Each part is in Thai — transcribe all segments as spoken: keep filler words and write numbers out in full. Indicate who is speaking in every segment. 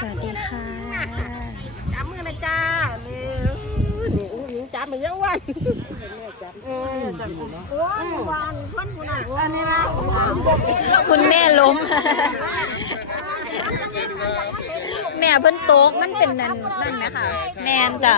Speaker 1: วัสดีค่ะ
Speaker 2: จับมือนะจ้าเลยนี่อุ้งอิงจับมาเยอะวันเออโอ้ยวันคนคนนั้นอันนี้นะ
Speaker 1: คุณแม่ล้ม แม่เพิ่นโต๊กมันเป็นนั่นนั่นไหมคะแมนจ้ะ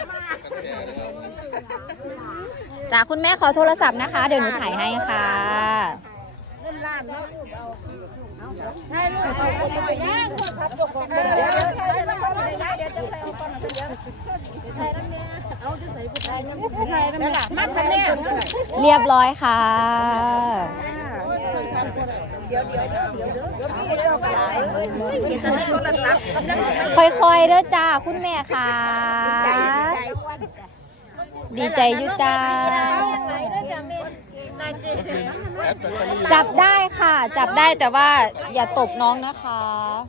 Speaker 1: จ้าคุณแม่ขอโทรศัพท์นะคะเดี๋ยวหนูถ่ายให้ค่ะ
Speaker 2: เล่นล้านเนาะใช่ลูกเอาไปย่างทับตัวของเดี๋ยวเดี๋ยวเดี๋ยวเดี๋ยวเดี๋ยวจะใส่เอาก่อนนะเดี๋ยวใส่น้ำเนื้อเอาจะใส่ผู้ชายน้ำผู้ชายน้ำหลักมาทำแม่
Speaker 1: เรียบร้อยค่ะ
Speaker 2: เดี๋ยวเดี๋ยวเดี๋ยวเดี๋ยวเดี๋ยวเดี๋ยวพี่เดี๋ยวไปไหนเดี๋ยวจะเล่นโทรศัพท์
Speaker 1: ค่อยๆเด้อจ้าคุณแม่ค่ะดีใจอยู่จ้าจับได้ค่ะจับได้แต่ว่าอย่าตบน้องนะคะ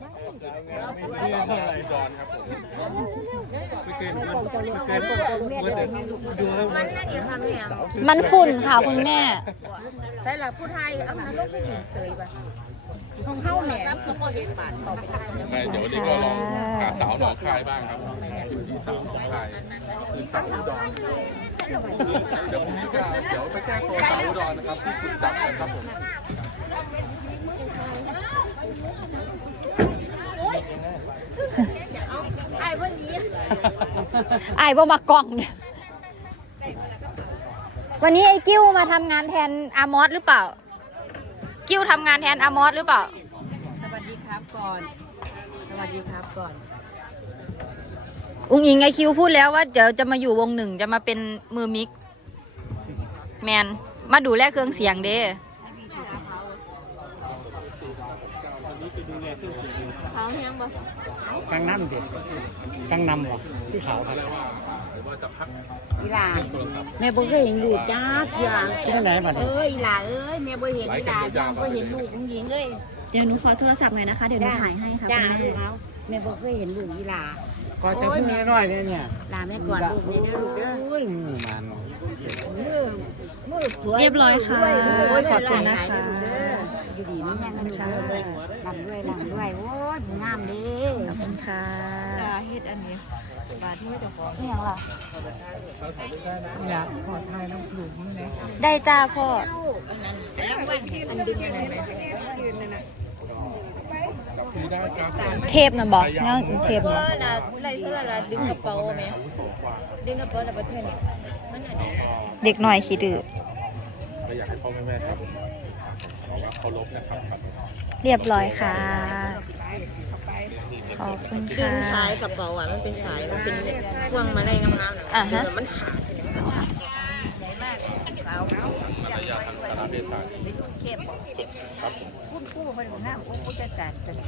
Speaker 1: มันฝุ่นค่ะคุณแม่
Speaker 2: แต่ละผู้ไทยเอามาลูกผู้หญิงเสยป่ะของเฮ้าแหม่
Speaker 3: ไม่เดี๋ยววันนี้ก็ลองหาสาวหนองคายบ้างครับที่สาวหนองคายคือสาวอุดรเดี๋ยวพรุ่งนี้ก็เดี๋ยวไปแจ้งตัวสาวอุดรนะครับที่คุณจับนะครับผม
Speaker 1: ไอ้วันนี้ไอ้บ่มากล่องเนี่ยวันนี้ไอ้กิ้วมาทำงานแทนอามอสหรือเปล่ากิ้วทำงานแทนอามอสหรือเปล่า
Speaker 2: สวัสดีครับก่อนสวัสดีครับก่อน
Speaker 1: อุ้งอิงไอคิวพูดแล้วว่าเดี๋ยวจะมาอยู่วงหนึ่งจะมาเป็นมือมิกแมนมาดูแลเครื่องเสียงเด้
Speaker 2: เขาเฮียงบ่
Speaker 4: กลางน้ำเด็ดกลางน้ำหรอที่เขาครับ
Speaker 2: อีหลาแม่บ่เคยเห็นลูกจ้าอย่าง
Speaker 4: ที่ไหนมา
Speaker 2: เอ้ยอีหลาเอ้ยแม่บ่เห็นอีหลาจ้าบ่เห็นลูกผู้หญิงเลย
Speaker 1: เดี๋ยวหนูขอโทรศัพท์หน่อยนะคะเดี๋ยวหนูถ่ายให้ค่ะคุณแม่
Speaker 2: แม่บ่เคยเห็นลูกอีหลา
Speaker 4: ก่อนจะขึ้นน้อยเนี่ยเนี่ย
Speaker 2: ลาแม่ก่อนลูกนี่เด้อลูกเด้อ
Speaker 4: โอ้ยมือมัน
Speaker 2: มือมือสวย
Speaker 1: เรียบร้อยค่ะขอบคุณนะคะ
Speaker 2: อยู่ดีไม่แห้งนะคะลำด้วยลำด้วยโอ้ยงามดี
Speaker 1: ขอบคุณค่ะ
Speaker 2: เฮ็ดอันนี้บาที่เจ้าของ
Speaker 1: นี่ยังล่ะ
Speaker 4: อยากขอทายน้ำปลูกมั้งเนี่ย
Speaker 1: ได้จ้าพ่อ
Speaker 2: อันดึงอะไรไหม
Speaker 1: เทปน่ะบอกนั่งเทปน่ะ
Speaker 2: อะไรเสื้อละดึงกระเป๋าไหมดึงกระเป๋าแล้วประเทศนี้
Speaker 1: เด็กหน่อยขี้ดื้อ
Speaker 3: ก็อยากให้พ่อแม่ครับเคารพนะครับ
Speaker 1: เรียบร้อยค่ะขอบคุณค่ะ
Speaker 2: ดึงสายกระเป๋าอ่ะมันเป็นสายมันเป็นพวงมาลัยงามๆอ่ะฮะมันขาด
Speaker 3: ภรรยาทางสารเภสัชครับ
Speaker 2: คุณคู่คนหน้าคุณผู้จัดการกัน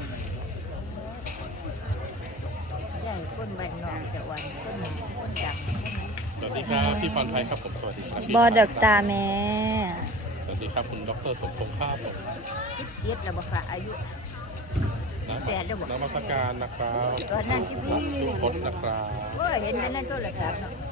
Speaker 2: ใหญ่คนบ้านนอกจะวันคนคนดัง
Speaker 3: สวัสดีครับพี่พรไทยครับผมสวัสดีครับ
Speaker 1: บอดักตาแม่
Speaker 3: สวัสดีครับคุณดรสมพงษ์ภาพผม
Speaker 2: เจ็ดแล้วบอกว่าอายุ
Speaker 3: แต่แล้วบอกนมัสการนะครับ
Speaker 2: ตอนนั้นที่พี่
Speaker 3: สุพจน์นะครับ
Speaker 2: ก็เห็นนั่นก็เลยครับเนาะ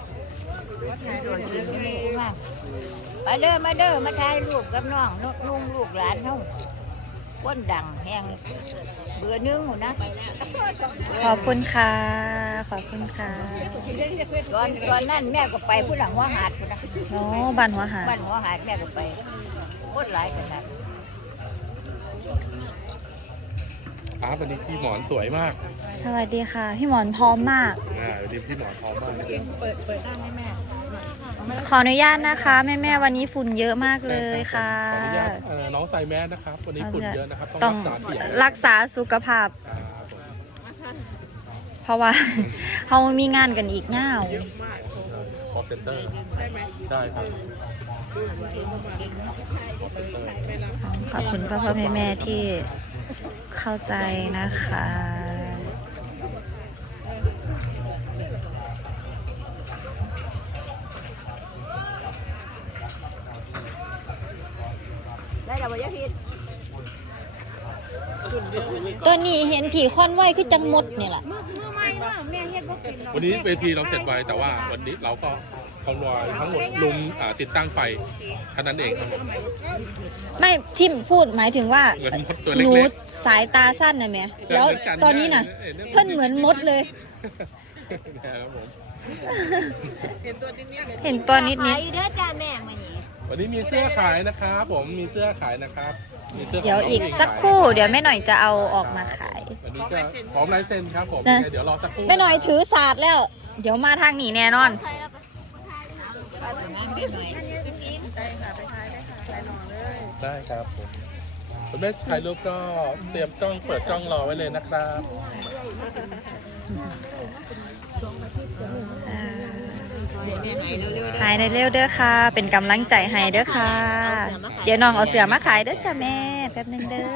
Speaker 2: มาเด้อมาเด้อมาถ่ายรูปกับน้องนุ่งลูกหลานเขาก้นดังแห้งเบื่อนึ่งหัวนะ
Speaker 1: ขอบคุณค่ะขอบคุณค่ะ
Speaker 2: ตอนตอนนั้นแม่ก็ไปผู้หลังหัวหาดนะ
Speaker 1: โอ้บ้านหัวหาด
Speaker 2: บ้านหัวหาดแม่ก็ไปโคตรหลายขนาด
Speaker 3: อ้าวันนี้พี่หมอนสวยมาก
Speaker 1: สวัสดีค่ะพี่หมอนพร้อมมาก
Speaker 3: อ่าวันนี้พี่หมอนพร้อมมาก
Speaker 2: เปิดเปิดได้ไหมแม่
Speaker 1: ขออนุญาตนะคะแม่แม่วันนี้ฝุ่นเยอะมากเลยค่ะ
Speaker 3: ขออนุญาตน้องใส่แมสนะครับวันนี้ฝุ่นเยอะนะครับ
Speaker 1: ต้องรักษาสุขภาพเพราะว่าเขามีงานกันอีกเงา
Speaker 3: คอลเซ็นเตอร์ใช่ไหมใช่ครับ
Speaker 1: ขอบคุณพ่อพ่อแม่แม่ที่เข้าใจนะคะตัวนี้เห็นผีค่อนไหวคือจังมดนี่แหละ
Speaker 2: มือไม้เนาะแม่เฮ็ดบ่เ
Speaker 3: วันนี้เวทีเราเสร็จไวแต่ว่าวันนี้เราก็คอนวอยทั้งหมดลุมอ่าติดตั้งไฟแค่นั้นเองครับผม
Speaker 1: ไม่ที่พูดหมายถึงว่า
Speaker 3: เหมือนมดตัว
Speaker 1: หนู
Speaker 3: เล็ก
Speaker 1: สายตาสั้นนะแม่
Speaker 3: ๆ
Speaker 1: แล้ว
Speaker 3: เหมืกั
Speaker 1: ตอนนี้น่ะ เพื่อนเหมือนมดเลย
Speaker 3: ครับผม
Speaker 1: เห็นตัวนิดนิด
Speaker 2: ขายอยู่เด้อจ้าแม่มานี่
Speaker 3: วันนี้มีเสื้อขายนะครับผมมีเสื้อขายนะครับมีเสื้อขง
Speaker 1: เดี๋ยวอีก
Speaker 3: น้ง
Speaker 1: สักครู่ เดี๋ยวแม่หน่อยจะเอาออกมาขาย
Speaker 3: วันนี้ก็พร้อมลายเซ็นครับผม
Speaker 1: นะ
Speaker 3: เดี๋ยวรอสักครู่
Speaker 1: แม่หน่อยถือศาสตร์แล้ว เดี๋ยวมาทางนี้แน่นอน
Speaker 3: ได้ครับผมคุณแม่ถ่ายรูปก็เตรียมกล้องเปิดกล้องรอไว้เลยนะครับ
Speaker 1: หายในเร็วเด้อค่ะ เป็นกำลังใจให้เด้อค่ะ เดี๋ยวน้องเอาเสือมาขายเด้อจ้ะแม่แป๊บนึงเด้อ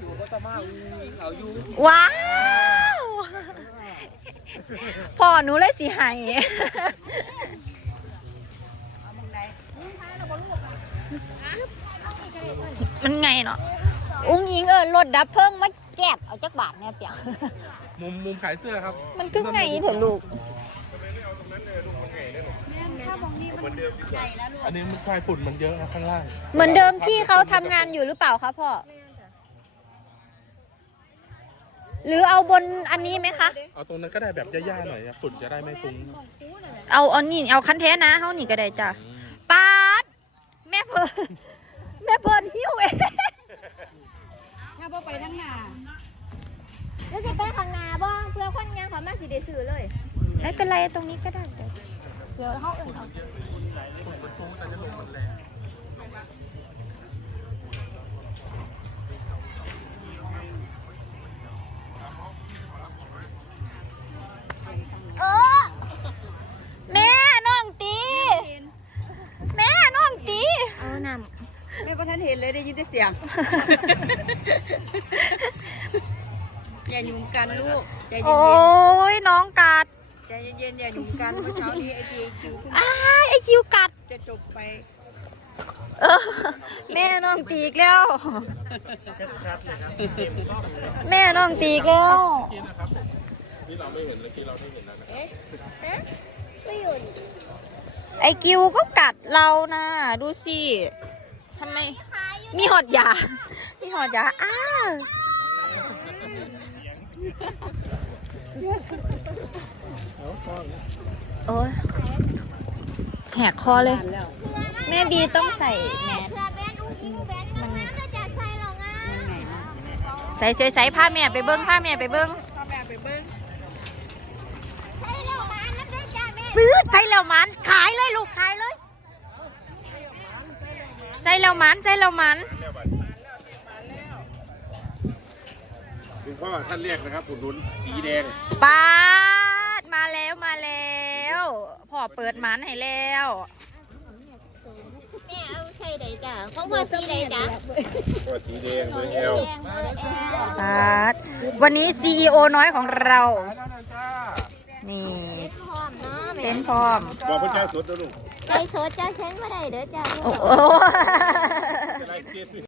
Speaker 1: ว้าวพ่อหนูเลยสิให้มันไงเนาะอุ้งยิงเออรถดับเพิ่งมาแก็บเอาจักบาทแน่เปียง
Speaker 3: มุมมุมขายเสื้อครับ
Speaker 1: มันคือไงเถอะลูก
Speaker 3: อันนี้มันชายฝุ่นมันเยอะนะข้างล่าง
Speaker 1: เหมือนเดิมพี่เขาทำงานอยู่หรือเปล่าคะพ่อ หรือเอาบนอันนี้ไหมคะ
Speaker 3: เอาตรงนั้นก็ได้แบบย่าๆหน่อยอะฝุ่นจะได้ไม่ฟุ้ง
Speaker 1: เอาเอานี่เอาคันเทสนะเขานี่ก็ได้จ้ะปาดแม่เพิ่นแม่เพิ่นหิ้วเอง
Speaker 2: ถ้าบ่ไปทั้งหน้าแล้วสิไปข้างหน้าบ่เพื่อคนงานเขามาสิได้ซื้อเลย
Speaker 1: ไม่เป็นไรตรงนี้ก็ได้เดี๋ยวเดี๋ยวเขาเอื่นเอา
Speaker 3: ฝุ่นมันฟุ้งแต่จะลมมันแรง
Speaker 1: เออแม่น้องตี แม่น้องตี
Speaker 2: เอานำแม่บ่ทันเห็นเลยได้ยินแต่เสียง อย่าหยุ่มกันลูกใจเย็
Speaker 1: โอ้
Speaker 2: น
Speaker 1: ยน้องกัด
Speaker 2: ๆใจเย็นๆอย่าหยุ่มกันเมื่อเช้านี้ไอทีคิว
Speaker 1: อ้ายไอคิวกัด
Speaker 2: จะจบไป
Speaker 1: เออแม่น้องตีอีกแล้ว แม่น้องตีอีกแล้ว
Speaker 3: นี่นะครับนี่เราไม่เห็นเลยที่เราไม่เห็นแล้วนะ
Speaker 2: ไม่หยุด
Speaker 1: ไอคิวก็กัดเรานะดูสิทำไมมีหอดยา มีหอดยาอ้าโอ้ยแหกคอเลย แม่บีต้องใส่แมส
Speaker 2: เสื้อแบนอุ้งอิงแบนมันงามแล้วจะใส่หรอไง
Speaker 1: ใส่ใส่ใส่ผ้าแม่ไปเบิ้งผ้าแม่ไปเบิ้ง
Speaker 2: ใส่แล้วมาน้ำเด้อจ้าแม่
Speaker 1: ปื้ดใส่แล้วมันขายเลยลูกขายเลยใส่แล้วมันใส่แล้วมัน
Speaker 5: คุณพ่อท่านเรียกนะครับอุดหนุนสีแดง
Speaker 1: ปาดมาแล้วมาแล้วพ่อเปิดมันให้แล้ว
Speaker 2: แม่เอาใส่ใดจ้าของพ่อสีใดจ้า
Speaker 5: ก็สีแดงเลยแอล
Speaker 2: แดงเบอร์แอล
Speaker 1: ปาดวันนี้ ซี อี โอ น้อยของเรา นี่
Speaker 2: พร้อมเนาะ
Speaker 1: เซ็นพร้อม
Speaker 5: บอกพระเจ้าสดนะลูก
Speaker 2: ใส่โซดจ้าเซ็นมาได้เด้อจ้า
Speaker 1: โอ้โห
Speaker 5: เป็นไรเก็บ